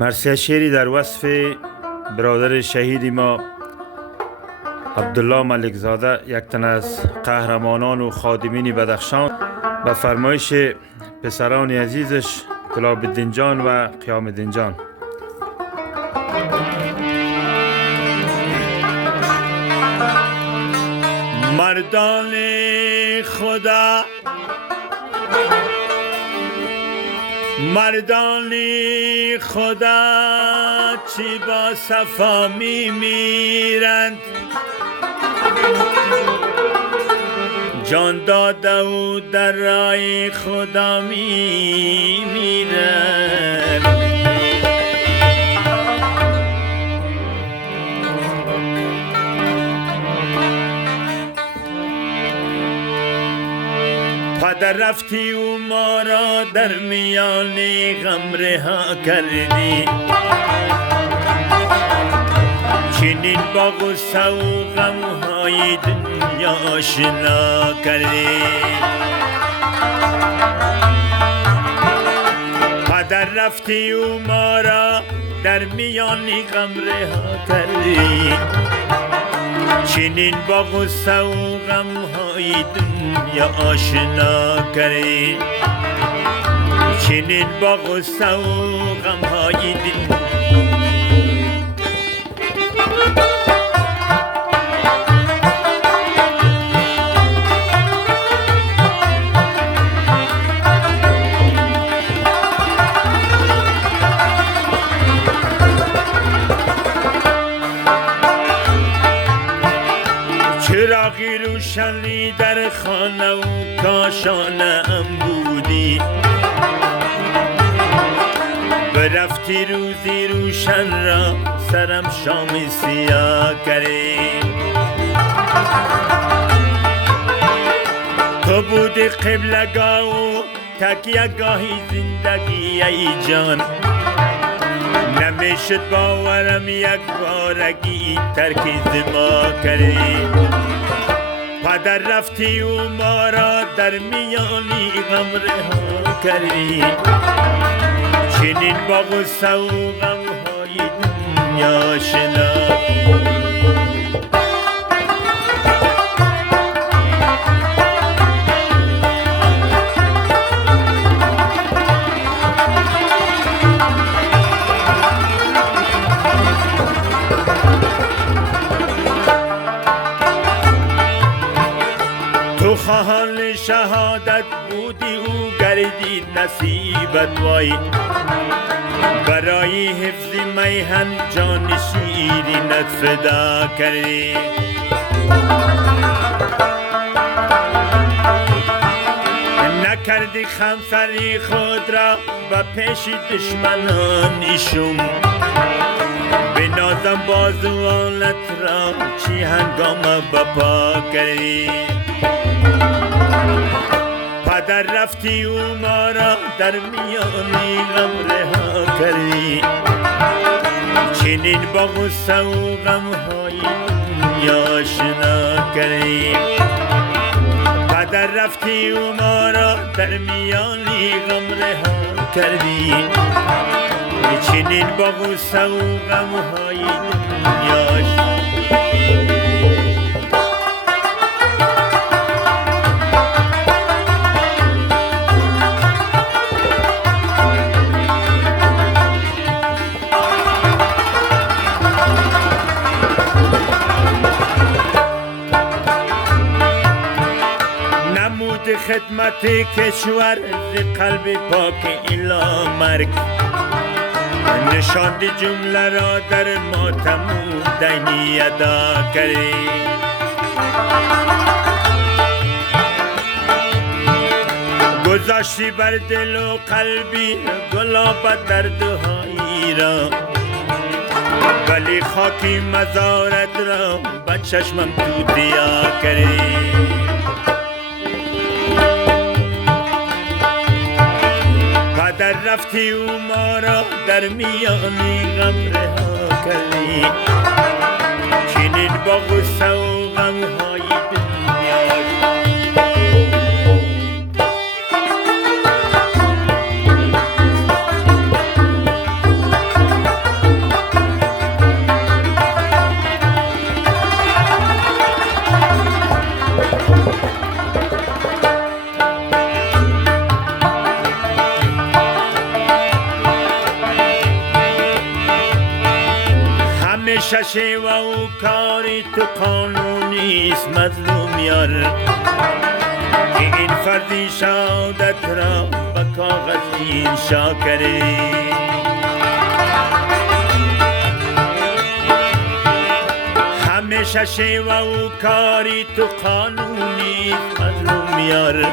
مرثیه شعری در وصف برادر شهید ما عبدالله ملکزاده، یک تن از قهرمانان و خادمین بدخشان، به فرمایش پسران عزیزش گلاب الدین جان و قیام الدین جان. مردان خدا، مردان خدا چی با صفا می میرند، جان داده و در راه خدا می میرند. پدر رفتی و ما را در میان غم رها کردی، چنین با غصه و غم های دنیا آشنا کردی. پدر رفتی و ما را در میان غم رها کردی، چنین با غصه و غم های دنیا آشنا کردی. چنین با غصه و غم های دنیا چراغی روشنی در خانه و کاشانه ام بودی، برفتی روزی روشن را سرم شام سیاه کردی. تو بودی قبلگاه و تکیه گاهی زندگی ای جان، نمیشد باورم یک بارگی ترک ما کردی. پدر رفتی و ما را در میانی غم رها کردی، چنین با غصه و غم های دنیا آشنا. تو خواهان شهادت بودی و گردید نصیبت وای، برای حفظ میهن جان شیرینت فدا کردی. نکردی خمسری خود را و پیش دشمنان ایشون، به نازم بازوانت را چی هنگام بپا کردی. پدر رفتی و ما را در میانی غم رها کردی، چنین با غصه و غم های دنیا آشنا کردی. پدر رفتی و ما را در میانی غم رها کردی، چنین با غصه و غم های دنیا آشنا. خدمت کشور ز قلب پاک الی مرگ، نشاندی جمله را در ماتم و دینی ادا کردی. گذاشتی بر دل و قلبی گلاب دردهایی را، ولی خاکی مزارت را به چشمم توتیا کردی. پدر رفتی و ما را در میانی غم رها کردی، چنین با غصه و غم های دنیا. همیشه شیوه و کاری تو قانونیست مظلوم یار که این فردی شهادت را به کاغذی انشا کرده همیشه شیوه و کاری تو قانونیست مظلوم یار